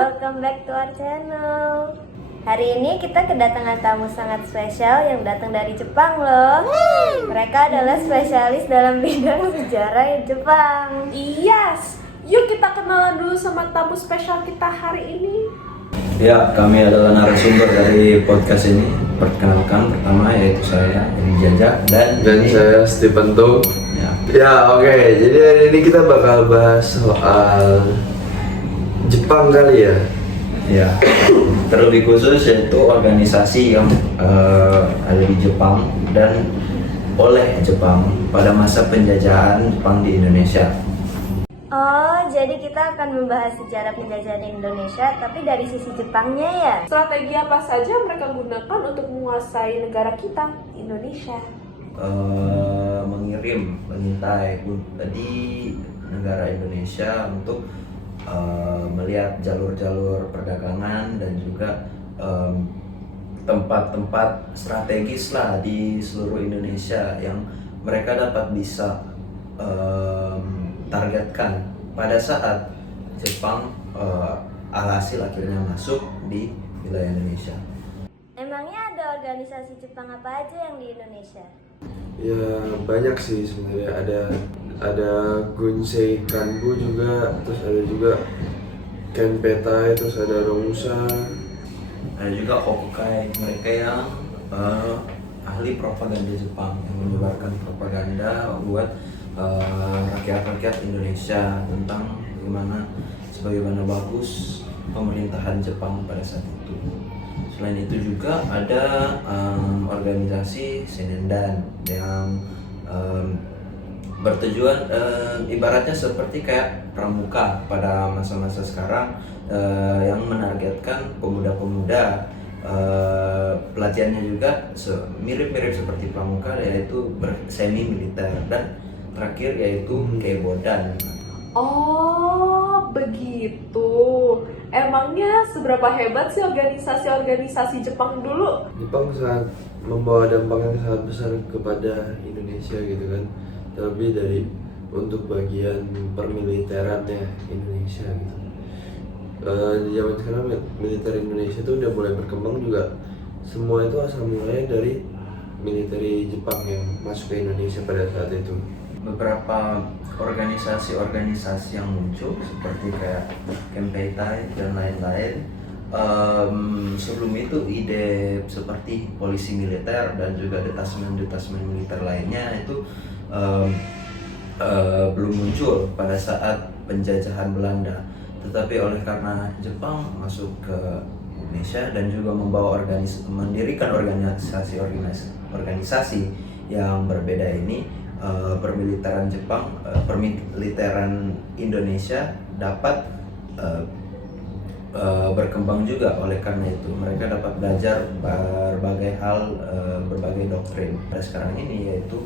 welcome back to our channel. Hari ini kita kedatangan tamu sangat spesial yang datang dari Jepang loh. Mereka adalah spesialis dalam bidang sejarah Jepang. Yes, yuk kita kenalan dulu sama tamu spesial kita hari ini. Ya, kami adalah narasumber dari podcast ini. Perkenalkan, pertama yaitu saya, Edi Jaja, dan saya Stephen To. Ya, Oke. Jadi hari ini kita bakal bahas soal Jepang kali ya. Ya, terlebih khusus yaitu organisasi yang ada di Jepang dan oleh Jepang pada masa penjajahan Jepang di Indonesia. Oh, jadi kita akan membahas sejarah penjajahan Indonesia, tapi dari sisi Jepangnya ya? Strategi apa saja mereka gunakan untuk menguasai negara kita, Indonesia? Mengirim pengintai di negara Indonesia untuk melihat jalur-jalur perdagangan dan juga tempat-tempat strategis lah di seluruh Indonesia yang mereka dapat bisa targetkan pada saat Jepang alhasil akhirnya masuk di wilayah Indonesia. Emangnya ada organisasi Jepang apa aja yang di Indonesia? Ya banyak sih sebenarnya, ada Gunsei Kanbu juga, terus ada juga Kenpetai, terus ada Romusa. Ada juga Hokukai, mereka yang ahli propaganda Jepang yang menyebarkan propaganda buat rakyat-rakyat Indonesia tentang sebagaimana bagus pemerintahan Jepang pada saat itu. Selain itu juga ada organisasi Senendan yang bertujuan ibaratnya seperti kayak pramuka pada masa-masa sekarang yang menargetkan pemuda-pemuda. Pelatihannya juga mirip-mirip seperti pramuka, yaitu semi militer, dan terakhir yaitu keibodan. Oh, begitu. Emangnya seberapa hebat sih organisasi-organisasi Jepang dulu? Jepang sangat membawa dampak yang sangat besar kepada Indonesia gitu kan, terlebih dari untuk bagian permiliterannya Indonesia gitu. Di zaman sekarang militer Indonesia itu udah mulai berkembang juga. Semua itu asal mulanya dari militer Jepang yang masuk ke Indonesia pada saat itu. Beberapa organisasi-organisasi yang muncul seperti kayak Kenpeitai dan lain-lain. Sebelum itu ide seperti polisi militer dan juga detasmen-detasmen militer lainnya itu belum muncul pada saat penjajahan Belanda. Tetapi oleh karena Jepang masuk ke Indonesia dan juga mendirikan organisasi yang berbeda ini, permiliteran Jepang, permiliteran Indonesia dapat berkembang juga. Oleh karena itu mereka dapat belajar berbagai hal, berbagai doktrin. Pada sekarang ini yaitu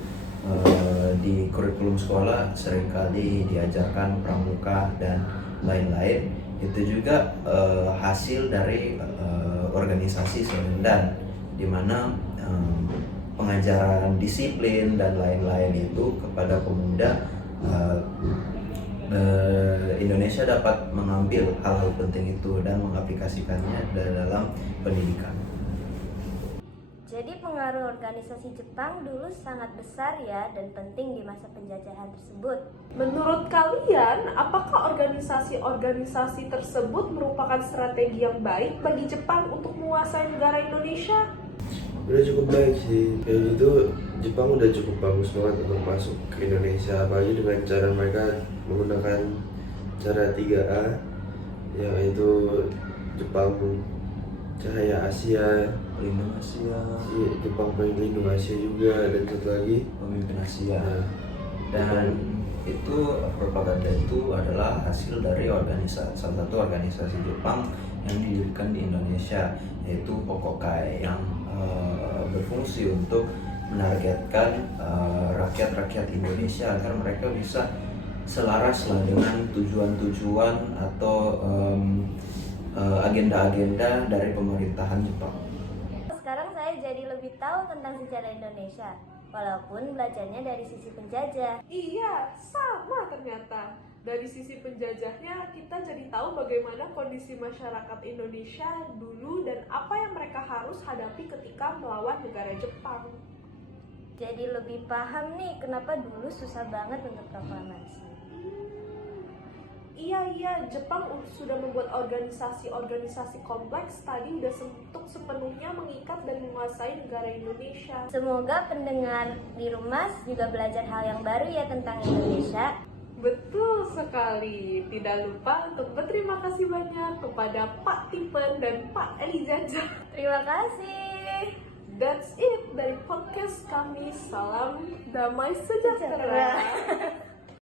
di kurikulum sekolah seringkali diajarkan pramuka dan lain-lain. Itu juga hasil dari organisasi Senendan, di mana pengajaran disiplin dan lain-lain itu kepada pemuda. Indonesia dapat mengambil hal-hal penting itu dan mengaplikasikannya dalam pendidikan. Jadi pengaruh organisasi Jepang dulu sangat besar ya dan penting di masa penjajahan tersebut. Menurut kalian, apakah organisasi-organisasi tersebut merupakan strategi yang baik bagi Jepang untuk menguasai negara Indonesia? Udah cukup baik sih, kayak gitu Jepang udah cukup bagus banget untuk masuk ke Indonesia, apalagi dengan cara mereka menggunakan cara 3A, yaitu Jepang Cahaya Asia, Pelindung Asia, Jepang Pelindung Asia juga, dan satu lagi Pemimpin Asia. Nah, Dan itu propaganda itu adalah hasil dari salah satu organisasi Jepang yang didirikan di Indonesia, yaitu Hokukai, yang berfungsi untuk menargetkan rakyat-rakyat Indonesia agar mereka bisa selaras lah dengan tujuan-tujuan atau agenda-agenda dari pemerintahan Jepang. Sekarang saya jadi lebih tahu tentang sejarah Indonesia, walaupun belajarnya dari sisi penjajah. Iya, sama ternyata. Dari sisi penjajahnya, kita jadi tahu bagaimana kondisi masyarakat Indonesia dulu dan apa yang mereka harus hadapi ketika melawan negara Jepang. Jadi lebih paham nih kenapa dulu susah banget untuk proklamasi. Iya, Jepang sudah membuat organisasi-organisasi kompleks tadi udah untuk sepenuhnya mengikat dan menguasai negara Indonesia. Semoga pendengar di rumah juga belajar hal yang baru ya tentang Indonesia. Betul sekali. Tidak lupa untuk berterima kasih banyak kepada Pak Tipen dan Pak Elijaja. Terima kasih. That's it dari podcast kami. Salam damai sejahtera.